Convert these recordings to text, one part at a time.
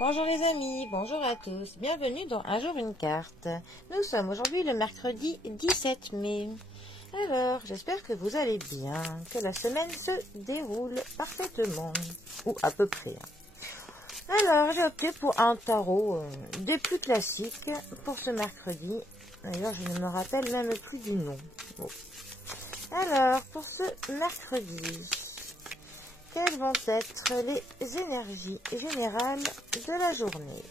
Bonjour les amis, bonjour à tous, bienvenue dans Un jour une carte. Nous sommes aujourd'hui le mercredi 17 mai. Alors, j'espère que vous allez bien, que la semaine se déroule parfaitement, ou à peu près. Alors, j'ai opté pour un tarot des plus classiques pour ce mercredi. D'ailleurs, je ne me rappelle même plus du nom. Bon. Alors, pour ce mercredi, quelles vont être les énergies générales de la journée?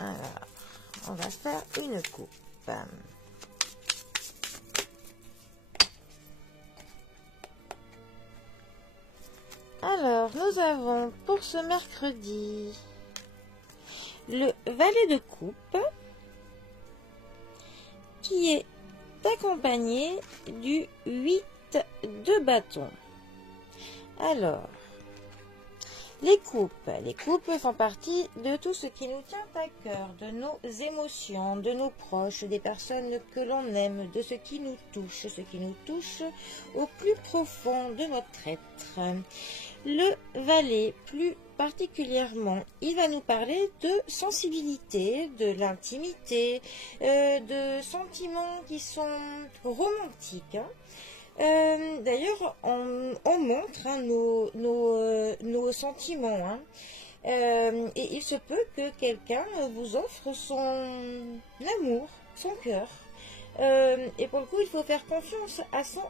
Alors, on va faire une coupe. Alors, nous avons pour ce mercredi le valet de coupe qui est accompagné du 8 de bâton. Alors, les coupes font partie de tout ce qui nous tient à cœur, de nos émotions, de nos proches, des personnes que l'on aime, de ce qui nous touche au plus profond de notre être. Le valet, plus particulièrement, il va nous parler de sensibilité, de l'intimité, de sentiments qui sont romantiques. D'ailleurs, on montre nos sentiments. Et il se peut que quelqu'un vous offre son amour, son cœur. Et pour le coup, il faut faire confiance à son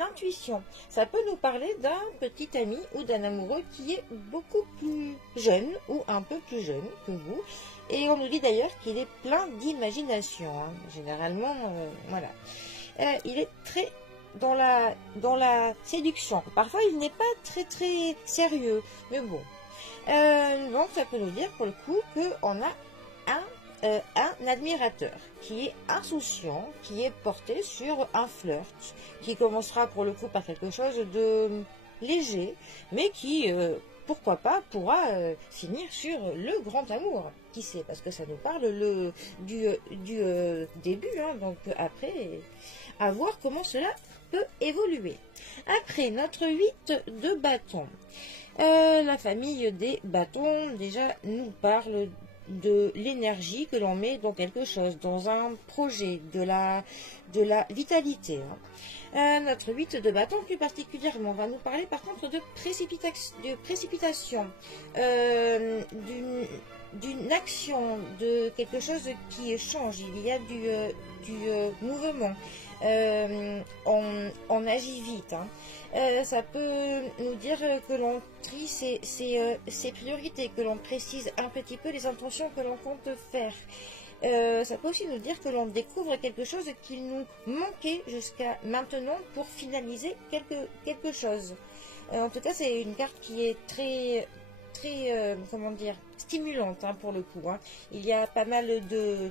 intuition. Ça peut nous parler d'un petit ami ou d'un amoureux qui est beaucoup plus jeune ou un peu plus jeune que vous. Et on nous dit d'ailleurs qu'il est plein d'imagination. Généralement, voilà. Il est très dans la séduction. Parfois, il n'est pas très sérieux. Mais bon. Donc, ça peut nous dire pour le coup qu'on a un admirateur qui est insouciant, qui est porté sur un flirt, qui commencera pour le coup par quelque chose de léger, mais qui, pourquoi pas, pourra finir sur le grand amour. Qui sait, parce que ça nous parle du début, donc après, à voir comment cela peut évoluer. Après, notre 8 de bâton. La famille des bâtons, déjà, nous parle de l'énergie que l'on met dans quelque chose, dans un projet, de la vitalité. Notre 8 de bâton, plus particulièrement, va nous parler par contre de précipitation, d'une action, de quelque chose qui change. Il y a du mouvement. On agit vite. Ça peut nous dire que l'on trie ses priorités, que l'on précise un petit peu les intentions que l'on compte faire. Ça peut aussi nous dire que l'on découvre quelque chose qu'il nous manquait jusqu'à maintenant pour finaliser quelque chose. En tout cas, c'est une carte qui est très comment dire, stimulante pour le coup. Il y a pas mal de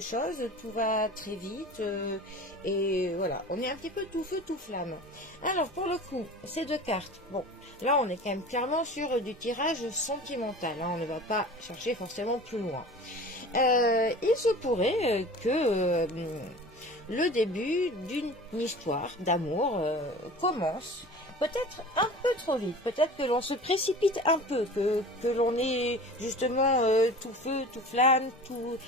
choses, tout va très vite et voilà, on est un petit peu tout feu tout flamme. Alors pour le coup, ces deux cartes, bon, là on est quand même clairement sur du tirage sentimental, on ne va pas chercher forcément plus loin. Il se pourrait que le début d'une histoire d'amour commence peut-être un peu trop vite, peut-être que l'on se précipite un peu, que l'on est justement tout feu, tout flamme, tout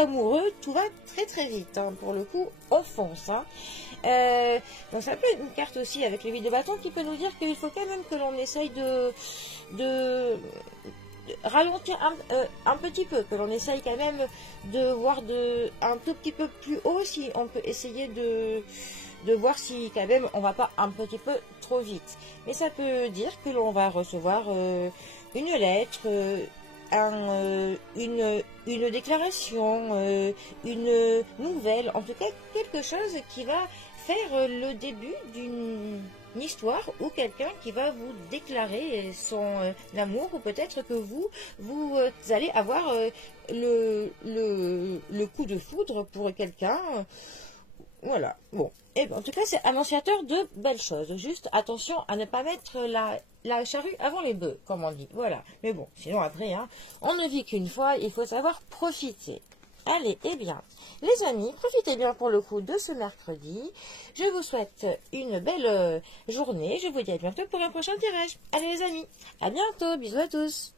amoureux, tout va très vite, pour le coup, on fonce. Donc ça peut être une carte aussi avec les 8 de bâton qui peut nous dire qu'il faut quand même que l'on essaye de ralentir un petit peu, que l'on essaye quand même de voir un tout petit peu plus haut, si on peut essayer de voir si quand même on va pas un petit peu trop vite. Mais ça peut dire que l'on va recevoir une lettre, une déclaration, une nouvelle, en tout cas quelque chose qui va faire le début d'une histoire ou quelqu'un qui va vous déclarer son amour, ou peut-être que vous allez avoir le coup de foudre pour quelqu'un. Voilà, bon. Et en tout cas, c'est annonciateur de belles choses. Juste attention à ne pas mettre la charrue avant les bœufs, comme on dit. Voilà. Mais bon, sinon après, on ne vit qu'une fois, il faut savoir profiter. Allez, eh bien, les amis, profitez bien pour le coup de ce mercredi. Je vous souhaite une belle journée. Je vous dis à bientôt pour un prochain tirage. Allez les amis, à bientôt, bisous à tous.